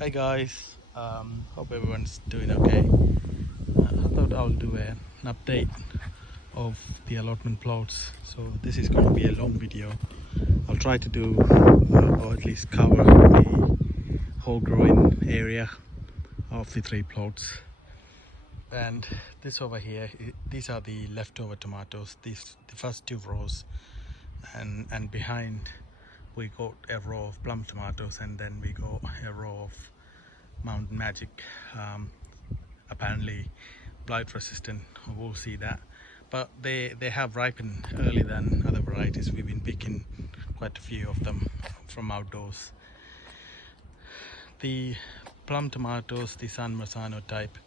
Hi guys, hope everyone's doing okay. I thought I'll do an update of the allotment plots. So this is going to be a long video. I'll try to do or at least cover the whole growing area of the 3 plots. And this over here, these are the leftover tomatoes, the first 2 rows, and behind we got a row of plum tomatoes, and then we got a row of Mountain Magic, apparently blight resistant. We'll see that, but they have ripened earlier than other varieties. We've been picking quite a few of them from outdoors. The plum tomatoes, the San Marzano type,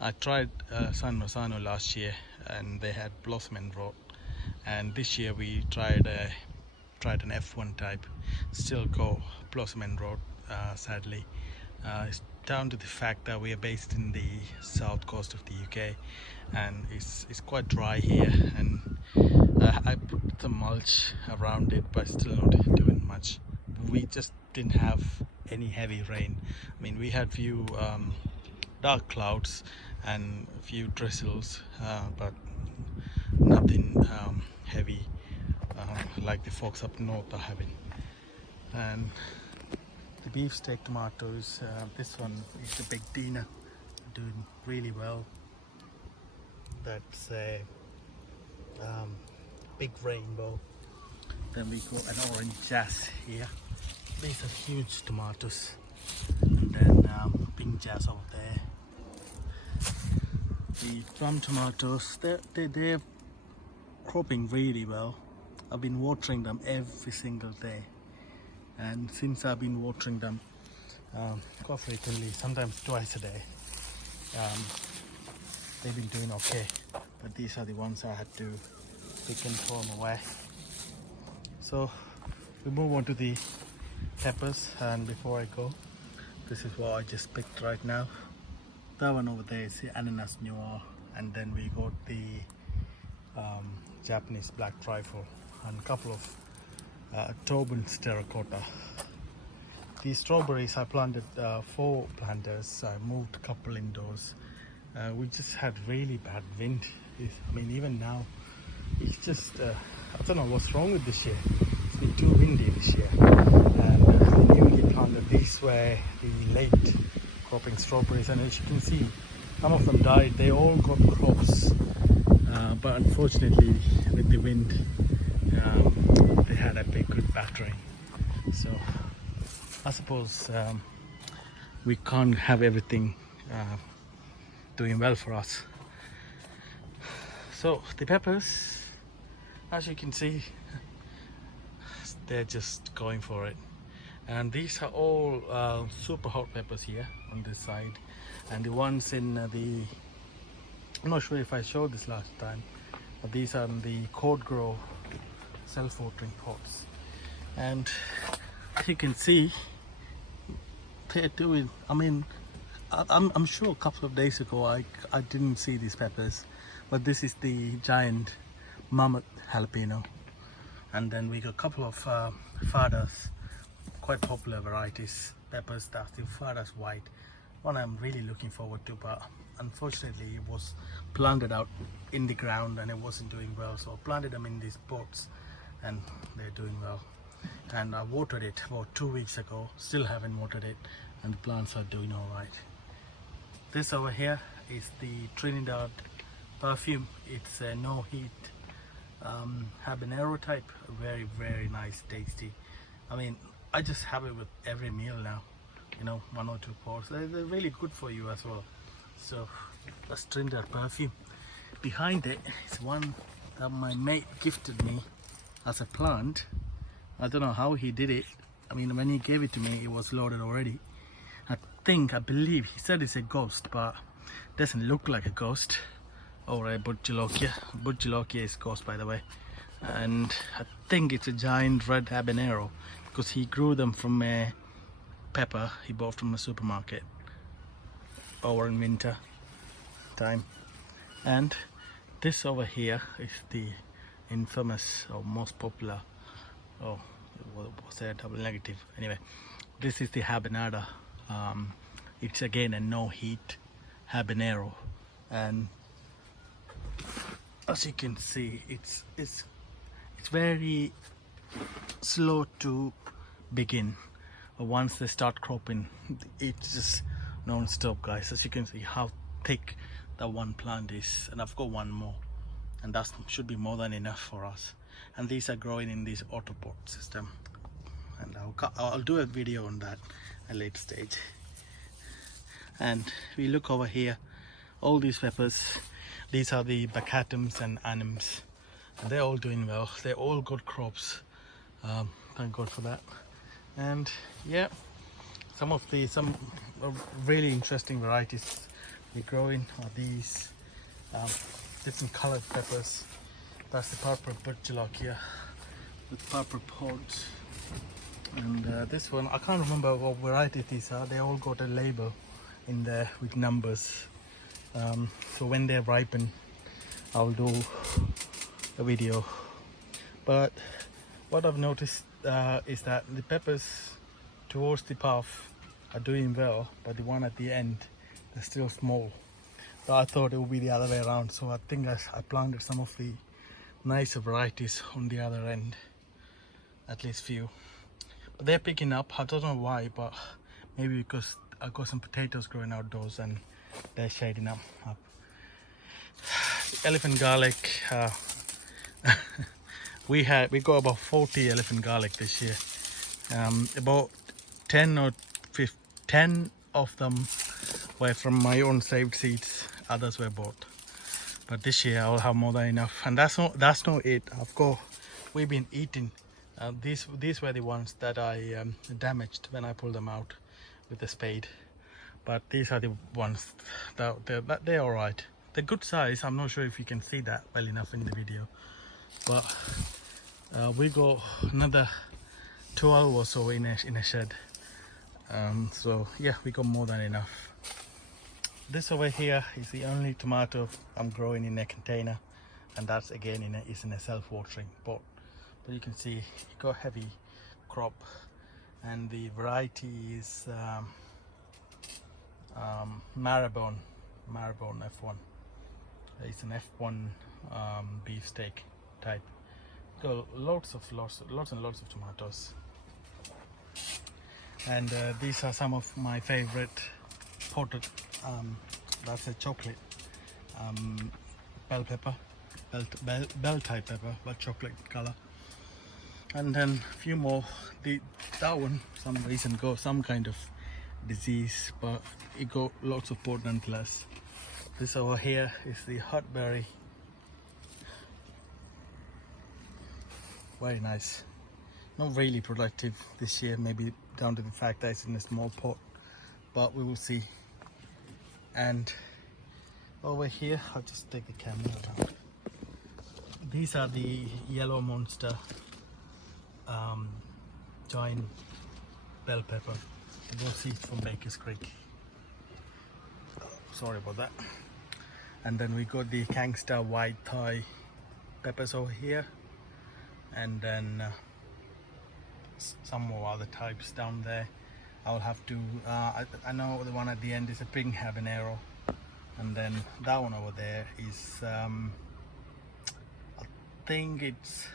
I tried San Marzano last year and they had blossom and rot, and this year we tried an F1 type, still go blossom and rot, sadly. It's down to the fact that we are based in the south coast of the UK and it's quite dry here, and I put some mulch around it but still not doing much. We just didn't have any heavy rain. I mean, we had few dark clouds and a few drizzles, but nothing heavy like the folks up north are having. And the beefsteak tomatoes, this one is the Big Dina, doing really well. That's a big rainbow. Then we got an orange jazz here. These are huge tomatoes. And then pink jazz over there. The plum tomatoes, they're cropping really well. I've been watering them every single day. And since I've been watering them quite frequently, sometimes twice a day, they've been doing okay. But these are the ones I had to pick and throw them away. So we move on to the peppers, and before I go, this is what I just picked right now. That one over there is the ananas noir, and then we got the Japanese black trifle and a couple of Tobin's terracotta. The strawberries, I planted 4 planters. I moved a couple indoors. We just had really bad wind. I mean, even now it's just I don't know what's wrong with this year. It's been too windy this year, and the newly planted, these were the late cropping strawberries, and as you can see, some of them died. They all got crops, but unfortunately with the wind they had a good battering. So I suppose we can't have everything doing well for us. So the peppers, as you can see, they're just going for it. And these are all super hot peppers here on this side, and the ones in I'm not sure if I showed this last time, but these are in the cold grow self-watering pots, and you can see they're doing, I mean, I'm sure a couple of days ago I didn't see these peppers, but this is the giant Mammoth jalapeno, and then we got a couple of fadas, quite popular varieties peppers. That's the fadas white one I'm really looking forward to, but unfortunately it was planted out in the ground and it wasn't doing well, so I planted them in these pots and they're doing well. And I watered it about 2 weeks ago, still haven't watered it, and the plants are doing all right. This over here is the Trinidad Perfume. It's a no heat habanero type, very nice, tasty. I mean, I just have it with every meal now, you know, 1 or 2 pours. They're really good for you as well. So that's Trinidad Perfume. Behind it is one that my mate gifted me as a plant. I don't know how he did it. I mean, when he gave it to me, it was loaded already. I believe he said it's a ghost, but it doesn't look like a ghost. Or a Budgelokia. Budgelokia is ghost, by the way. And I think it's a giant red habanero, because he grew them from a pepper he bought from a supermarket over in winter time. And this over here is the infamous or most popular, oh, was there a double negative? Anyway, this is the habanada It's again a no heat habanero, and as you can see, it's very slow to begin. Once they start cropping, it's just non-stop, guys. As you can see how thick that one plant is, and I've got one more, and that should be more than enough for us. And these are growing in this autopot system, and I'll do a video on that at a later stage. And we look over here, all these peppers, these are the baccatums and anims, and they're all doing well. They're all good crops, thank God for that. And yeah, some really interesting varieties we're growing are these different colored peppers. That's the purple Bertolaccia with purple pods, and this one, I can't remember what variety these are. They all got a label in there with numbers, so when they're ripen I'll do a video. But what I've noticed is that the peppers towards the path are doing well, but the one at the end, they're still small. So I thought it would be the other way around, so I think I planted some of the nicer varieties on the other end, at least few. But they're picking up. I don't know why, but maybe because I got some potatoes growing outdoors and they're shading up. Elephant garlic, we got about 40 elephant garlic this year. About 10 of them were from my own saved seeds, others were bought. But this year I'll have more than enough. And that's not it. We've been eating. These were the ones that I damaged when I pulled them out with the spade. But these are the ones that they're all right. They're good size. I'm not sure if you can see that well enough in the video. But we got another 12 or so in a shed. So yeah, we got more than enough. This over here is the only tomato I'm growing in a container, and that's again is in a self-watering pot. But you can see it got heavy crop, and the variety is Marabone F1. It's an F1 beefsteak type. Got lots and lots of tomatoes. And these are some of my favorite potted. That's a chocolate bell pepper, bell type pepper, but chocolate color. And then a few more. That one, some reason, got some kind of disease, but it got lots of pot nonetheless. This over here is the hotberry. Very nice. Not really productive this year, maybe down to the fact that it's in a small pot, but we will see. And over here, I'll just take the camera around. These are the yellow monster giant bell pepper. Both seeds from Baker's Creek. Sorry about that. And then we got the gangster white Thai peppers over here, and then some more other types down there. I'll have to I know the one at the end is a pink habanero, and then that one over there is I think it's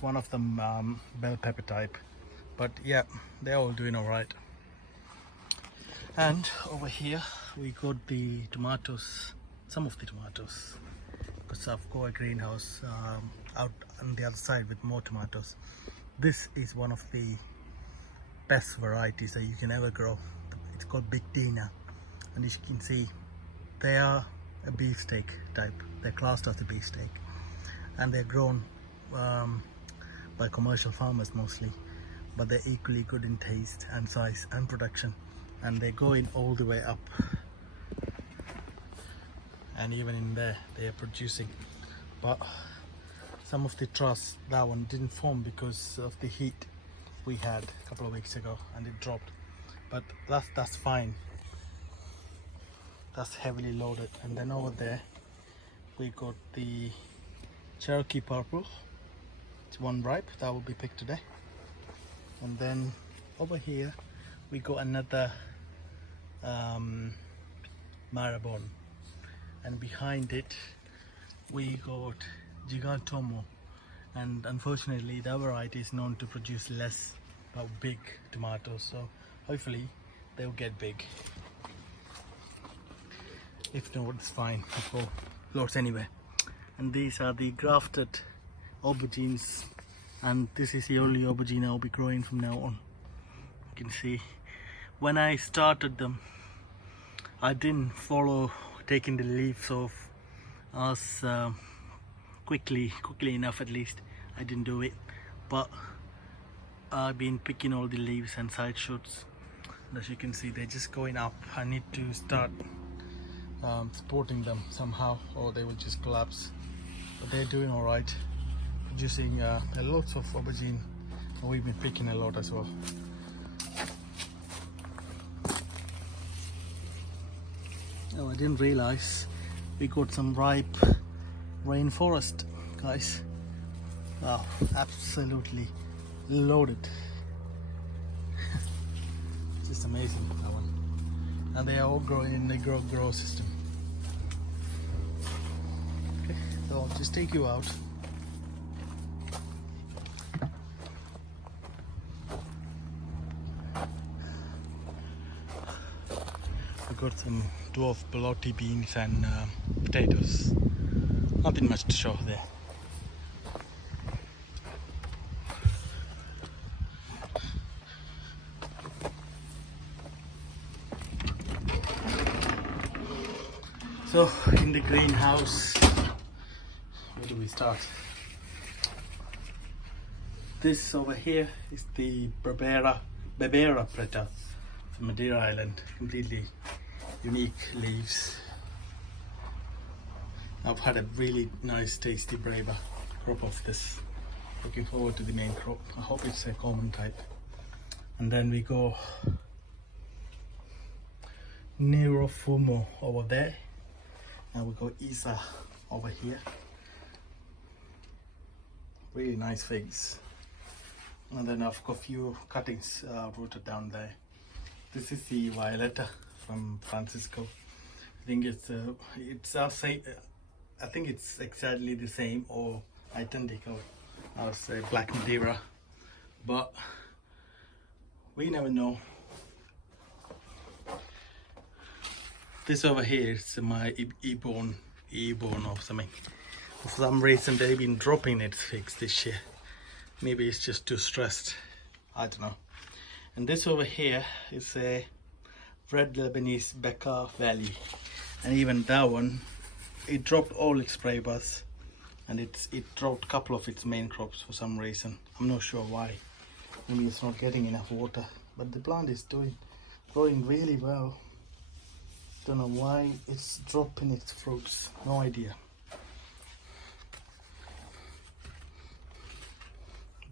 one of them bell pepper type. But yeah, they're all doing all right. And over here we got the tomatoes, some of the tomatoes, because I've got a greenhouse out on the other side with more tomatoes. This is one of the best varieties that you can ever grow. It's called Big Dina, and as you can see, they are a beefsteak type. They're classed as a beefsteak, and they're grown by commercial farmers mostly, but they're equally good in taste and size and production, and they're going all the way up, and even in there they are producing. But some of the truss, that one didn't form because of the heat we had a couple of weeks ago, and it dropped. But that's fine. That's heavily loaded. And then over there we got the Cherokee purple. It's one ripe, that will be picked today. And then over here we got another Marabon, and behind it we got Jalapeno, and unfortunately the variety is known to produce less but big tomatoes, so hopefully they'll get big. If not, it's fine, we'll go lots anyway. And these are the grafted aubergines, and this is the only aubergine I'll be growing from now on. You can see when I started them I didn't follow taking the leaves off as quickly enough, at least I didn't do it, but I've been picking all the leaves and side shoots, and as you can see they're just going up. I need to start supporting them somehow or they will just collapse, but they're doing all right, producing a lots of aubergine, and we've been picking a lot as well. Oh, I didn't realize we got some ripe rainforest, guys. Wow, absolutely loaded. Just amazing, that one. And they are all growing in the grow system. Okay, so I'll just take you out. I got some dwarf baloti beans and potatoes. Nothing much to show there. So in the greenhouse, where do we start? This over here is the Barbera Preta from Madeira Island. Completely unique leaves. I've had a really nice tasty Brava crop of this. Looking forward to the main crop. I hope it's a common type. And then we go Nero Fumo over there. And we go Isa over here. Really nice figs. And then I've got a few cuttings rooted down there. This is the Violetta from Francisco. I think it's our same. I think it's exactly the same or identical as Black Madeira, but we never know. This over here is my E-bone or something. For some reason they've been dropping its figs this year. Maybe it's just too stressed. I don't know. And this over here is a red Lebanese Becker Valley, and even that one, it dropped all its spray buds, and it dropped a couple of its main crops for some reason. I'm not sure why. Maybe it's not getting enough water, but the plant is growing really well. Don't know why it's dropping its fruits. No idea.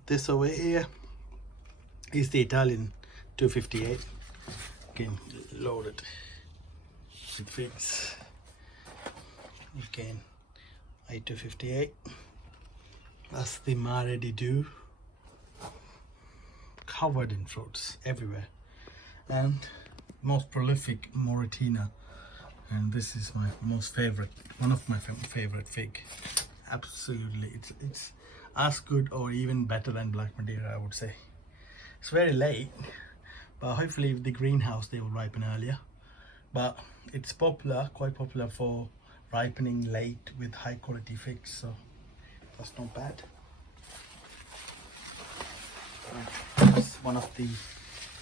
This over here is the Italian 258. Again, loaded with figs. Again, I-258. That's the Mare di Dieu. Covered in fruits everywhere. And most prolific Mauritania. And this is my most favorite, one of my favorite fig. Absolutely, it's as good or even better than Black Madeira, I would say. It's very late, but hopefully with the greenhouse they will ripen earlier. But it's popular, quite popular for ripening late with high quality figs, so that's not bad. That's one of the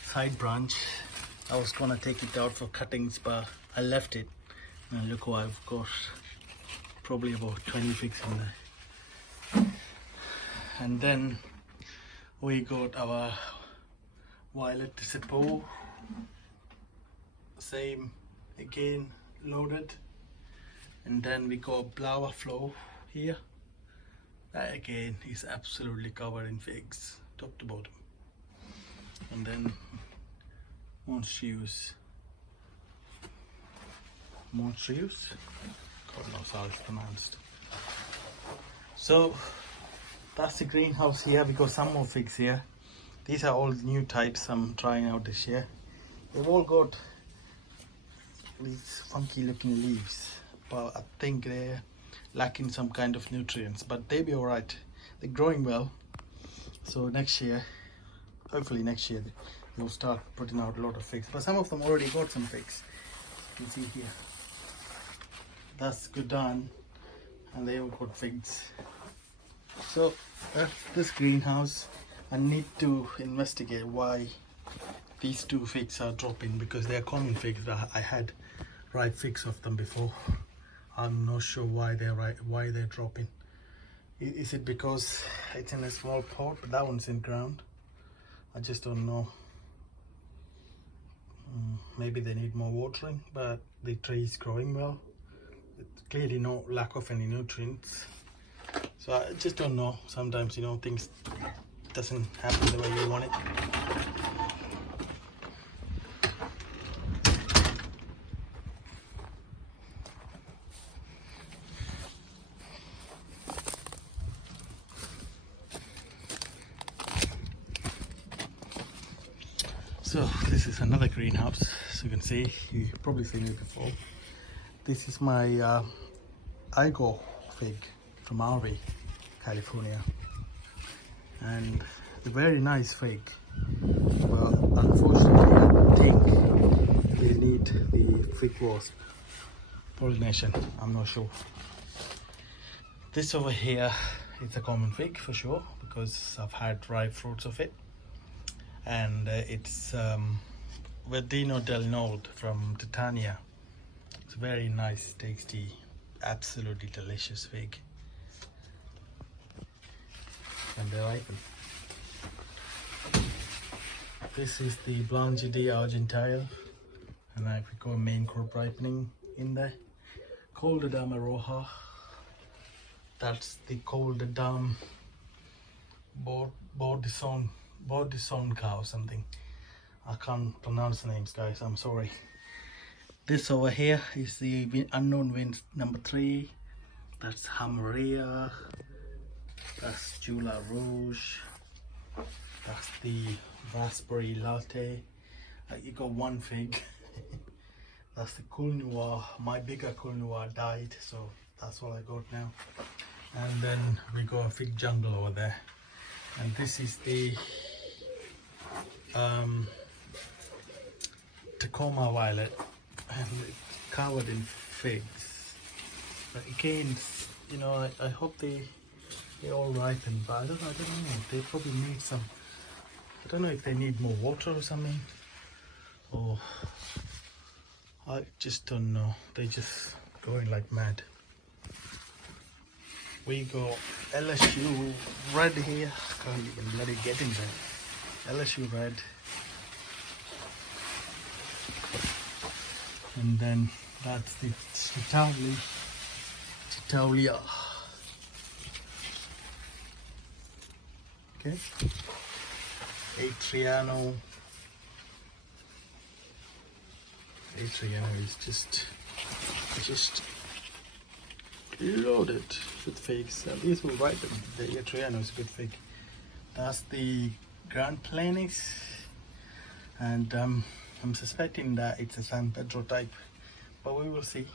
side branch. I was gonna take it out for cuttings, but I left it. And look what I've got. Probably about 20 figs in there. And then we got our Violet Sepo. Same again, loaded. And then we got Blower Flow here. That again is absolutely covered in figs, top to bottom. And then Monstrous. God knows how it's pronounced. So that's the greenhouse here. We got some more figs here. These are all new types I'm trying out this year. They've all got these funky looking leaves, but I think they're lacking some kind of nutrients, but they'll be alright. They're growing well, so next year, hopefully next year, they'll start putting out a lot of figs. But some of them already got some figs. You can see here, that's good done, and they all got figs. So that's this greenhouse. I need to investigate why these two figs are dropping, because they're common figs, but I had ripe figs of them before. I'm not sure why they're dropping. Is it because it's in a small pot, but that one's in ground? I just don't know. Maybe they need more watering, but the tree is growing well. It's clearly no lack of any nutrients. So I just don't know. Sometimes, you know, things doesn't happen the way you want it. So this is another greenhouse. As you can see, you've probably seen it before. This is my Igo fig from Harvey, California, and a very nice fig. But unfortunately, I think they need the fig wasp pollination. I'm not sure. This over here is a common fig for sure, because I've had ripe fruits of it. And it's Verdino del Nord from Titania. It's very nice, tasty, absolutely delicious fig. And they're ripen. This is the Plum Tomatoes, and I've got main crop ripening in there. Col de Dame Roja. That's the Col de Dame Bordison cow something. I can't pronounce the names, guys, I'm sorry. This over here is the unknown winds number 3. That's Hamaria. That's Jula Rouge. That's the raspberry latte. You got one fig. That's the Cool Noir. My bigger Cool Noir died, so that's all I got now. And then we got a fig jungle over there. And this is the Tacoma violet, and it's covered in figs. But again, you know, I hope they all ripen, but I don't know. They probably need some. I don't know if they need more water or something, or I just don't know. They just growing like mad. We got LSU red here. Can't even bloody get in there. LSU red. And then that's the Titaulia. Okay. Adriano is just loaded with figs. These will ripen. The Adriano is a good fig. That's the Grand Planix, and I'm suspecting that it's a San Pedro type, but we will see.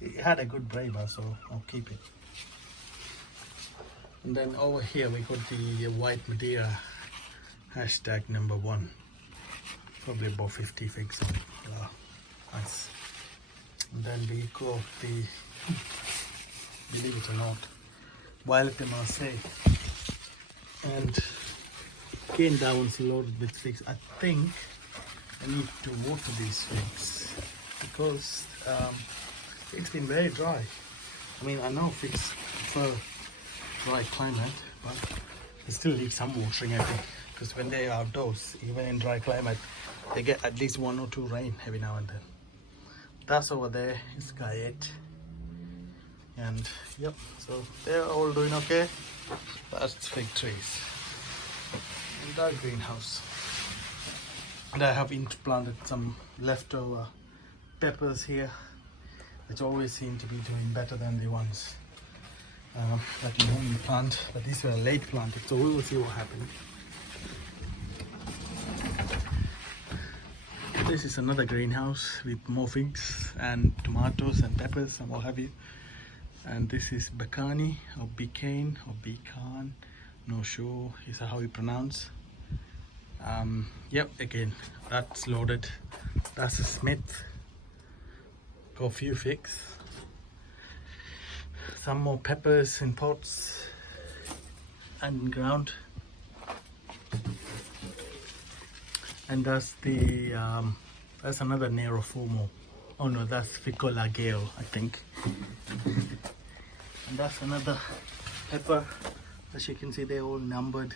It had a good braver, so I'll keep it. And then over here we got the white Madeira, hashtag number 1. Probably about 50 figs on it. Wow, nice. And then we got the, believe it or not, Violet de Marseille. And again, that one's loaded with figs. I think I need to water these figs because it's been very dry. I mean, I know figs prefer dry climate, but they still need some watering, I think, because when they're outdoors, even in dry climate, they get at least 1 or 2 rain every now and then. That's over there is Guyette, and yep, so they're all doing okay. That's fig trees in that greenhouse. And I have planted some leftover peppers here, which always seem to be doing better than the ones that you normally plant, but these were late planted, so we will see what happens. This is another greenhouse with more figs and tomatoes and peppers and what have you. And this is Bacani or Becan or Becan, no sure is how you pronounce. Yep, again, that's loaded. That's a Smith. Got a few figs. Some more peppers in pots and ground. And that's the that's another Nero Fumo. Oh no, that's Ficola Gale, I think. And that's another pepper. As you can see, they're all numbered.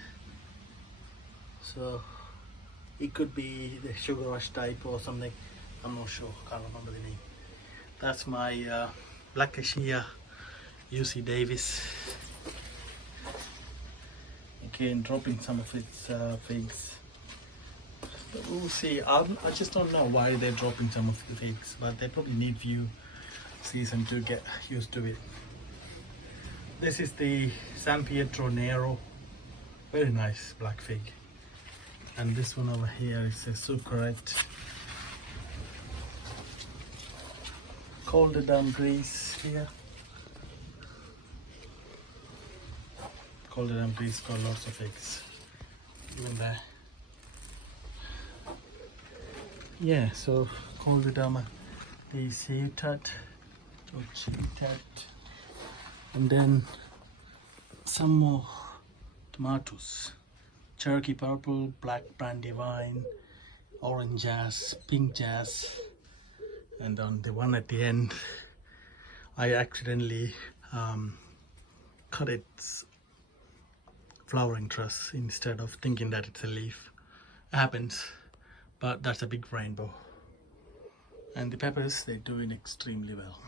So it could be the sugar rush type or something. I'm not sure. Can't remember the name. That's my Black Cassia UC Davis. Again, dropping some of its figs. We'll see. I just don't know why they're dropping some of the figs, but they probably need few season to get used to it. This is the San Pietro Nero, very nice black fig. And this one over here is a Sucrate. Colder down Greece here. Colder down Greece got lots of figs, even there. Yeah, so Coldedama, the Ciutat, or Ciutat, and then some more tomatoes, Cherokee Purple, Black Brandywine, Orange Jazz, Pink Jazz, and on the one at the end, I accidentally cut its flowering truss instead of thinking that it's a leaf. It happens. But that's a big rainbow. And the peppers, they're doing extremely well.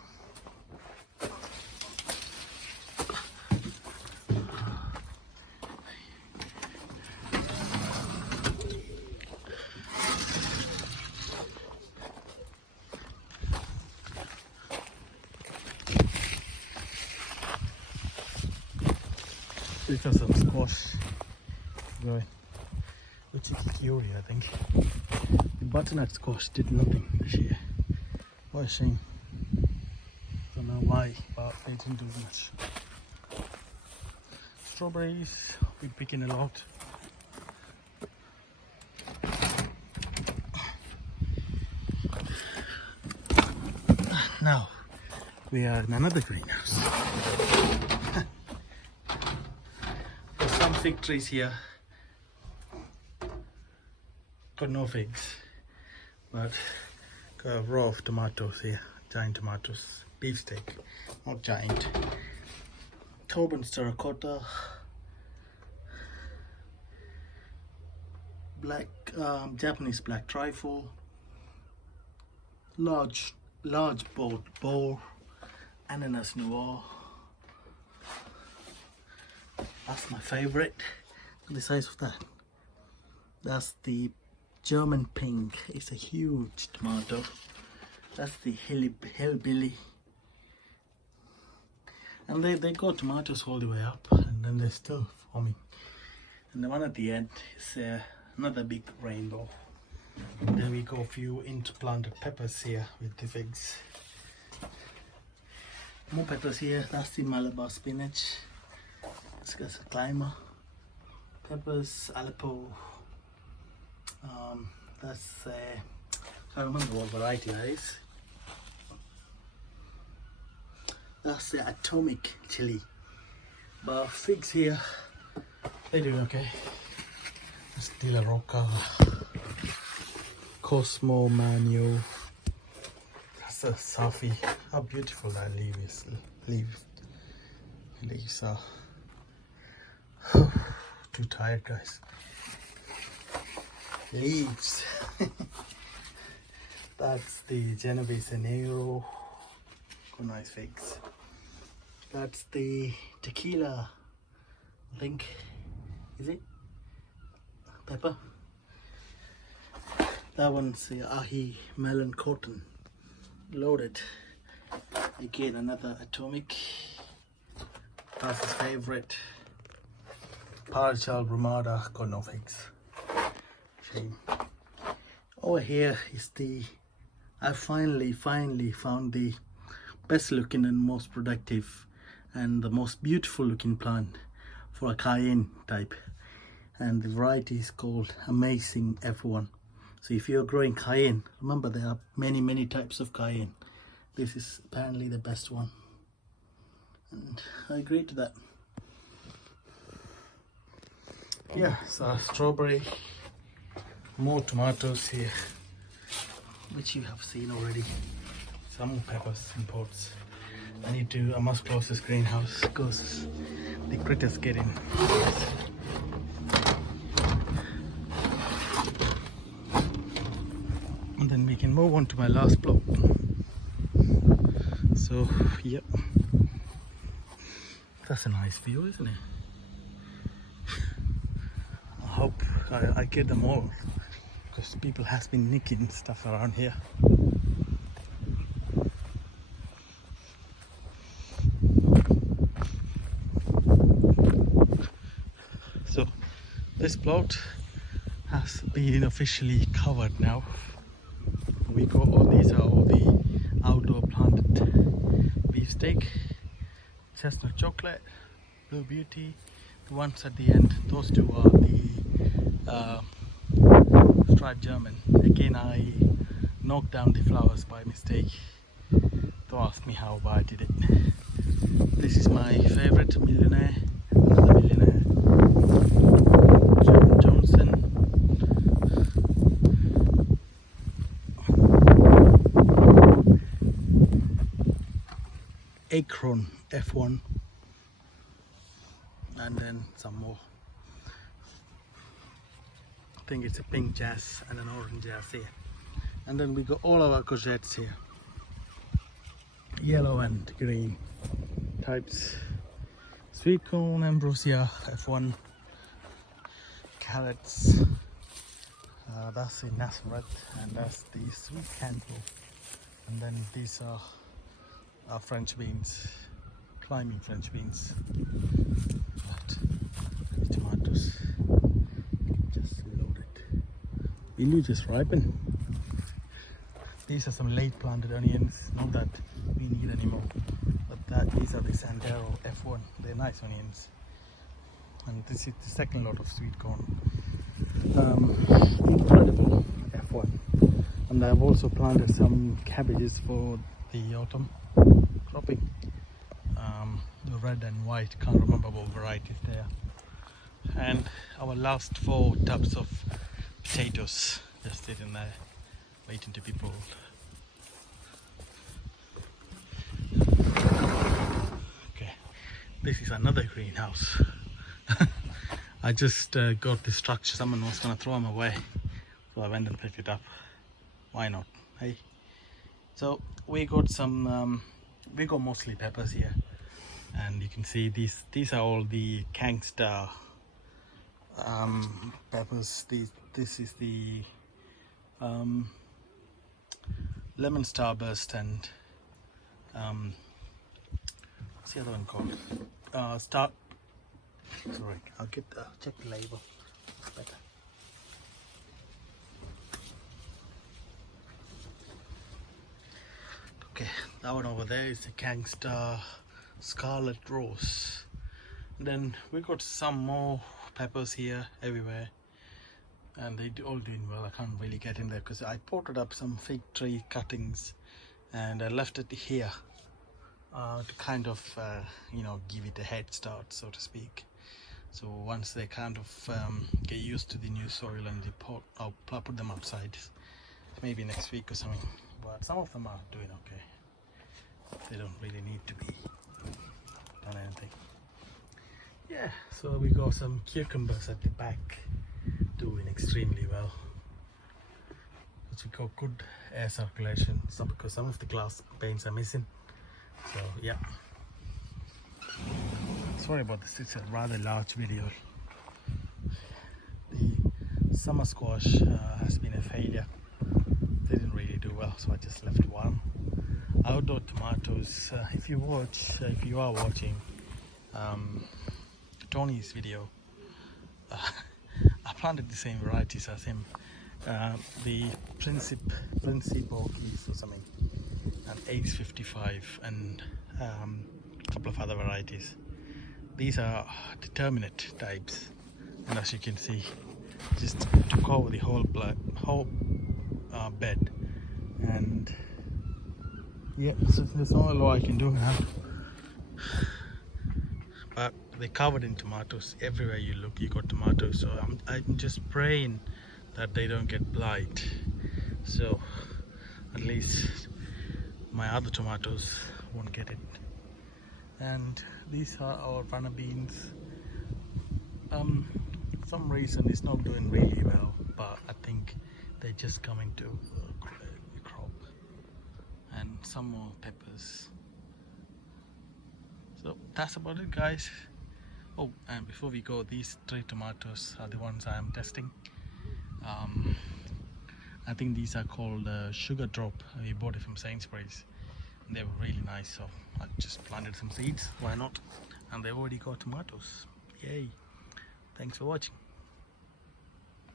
These are some squash going. Which is Kikuri, I think. The butternut squash did nothing this year. What a shame. Don't know why, but they didn't do much. Strawberries, we're picking a lot. Now, we are in another greenhouse. There's some fig trees here. Got no figs, but got a row of tomatoes here, giant tomatoes, beefsteak, not giant. Tobin's terracotta, black Japanese black trifle, large boar, ananas noir. That's my favorite. The size of that. That's the German pink. It's a huge tomato. That's the hillbilly. And they got tomatoes all the way up, and then they're still forming. And the one at the end is another big rainbow. And then we got a few interplanted peppers here with the figs. More peppers here. That's the Malabar spinach. It's got a climber. Peppers, Aleppo. That's I can't remember what variety that is. That's the atomic chili. But figs here, they're doing okay. Stila Roca, Cosmo Manu. That's a Safi. How beautiful that leaves are. Too tired, guys. Leaves. That's the Genovese Nero. Got nice figs. That's the tequila, I think. Is it? Pepper. That one's the ahi melon cotton. Loaded. Again, another atomic. That's his favorite. Parachal Brumada, got no figs. Shame. over here is I finally found the best looking and most productive and the most beautiful looking plant for a cayenne type, and the variety is called Amazing F1. So if you're growing cayenne, remember there are many types of cayenne. This is apparently the best one, and I agree to that. Yeah, so strawberry, more tomatoes here, which you have seen already. Some more peppers in pots. I must close this greenhouse because the critters get in. And then we can move on to my last plot. So, yep. That's a nice view, isn't it? I hope I get them all, because people has been nicking stuff around here. So this plot has been officially covered now. These are all the outdoor planted beefsteak, chestnut chocolate, blue beauty. The ones at the end, those two are the striped German. Again, I knocked down the flowers by mistake. Don't ask me how, but I did it. This is my favorite millionaire, another millionaire, John Johnson. Acorn F1, and then some more. I think it's a pink jazz and an orange jazz here. And then we got all our courgettes here, yellow and green types. Sweet corn, ambrosia F1, carrots, that's the Nazareth, and that's the sweet candle. And then these are French beans, climbing French beans. But the tomatoes just loaded. Will you just ripen? These are some late planted onions, not that we need anymore, but these are the Sandero F1. They're nice onions. And this is the second lot of sweet corn. Incredible F1. And I've also planted some cabbages for the autumn cropping. The red and white, can't remember what varieties there. And our last 4 tubs of potatoes just sitting there waiting to be pulled. Okay, this is another greenhouse. I just got the structure. Someone was gonna throw them away, so I went and picked it up. Why not? Hey. So we got some. We got mostly peppers here, and you can see these are all the gangster peppers. This is the lemon starburst and what's the other one called? Sorry, I'll check the label. It's better. Okay, that one over there is the gangster scarlet rose. And then we got some more peppers here everywhere, and they all doing well. I can't really get in there because I potted up some fig tree cuttings and I left it here to kind of give it a head start, so to speak. So once they kind of get used to the new soil and the pot, I'll put them outside maybe next week or something. But some of them are doing okay. They don't really need to be done anything. Yeah, so we got some cucumbers at the back doing extremely well. But we got good air circulation, because some of the glass panes are missing. So yeah. Sorry about this, it's a rather large video. The summer squash has been a failure. They didn't really do well, so I just left one. Outdoor tomatoes, if you are watching Tony's video, I planted the same varieties as him. The Principal keys or something, and Ace 55, and a couple of other varieties. These are determinate types, and as you can see, just took over the whole bed, and yeah, so there's not a lot I can do now. But they're covered in tomatoes. Everywhere you look, you got tomatoes. So I'm just praying that they don't get blight. So at least my other tomatoes won't get it. And these are our runner beans. Some reason it's not doing really well, but I think they're just coming to crop. And some more peppers. So that's about it, guys. Oh, and before we go, these 3 tomatoes are the ones I am testing. I think these are called Sugar Drop. We bought it from Sainsbury's. They were really nice, so I just planted some seeds. Why not? And they've already got tomatoes. Yay! Thanks for watching.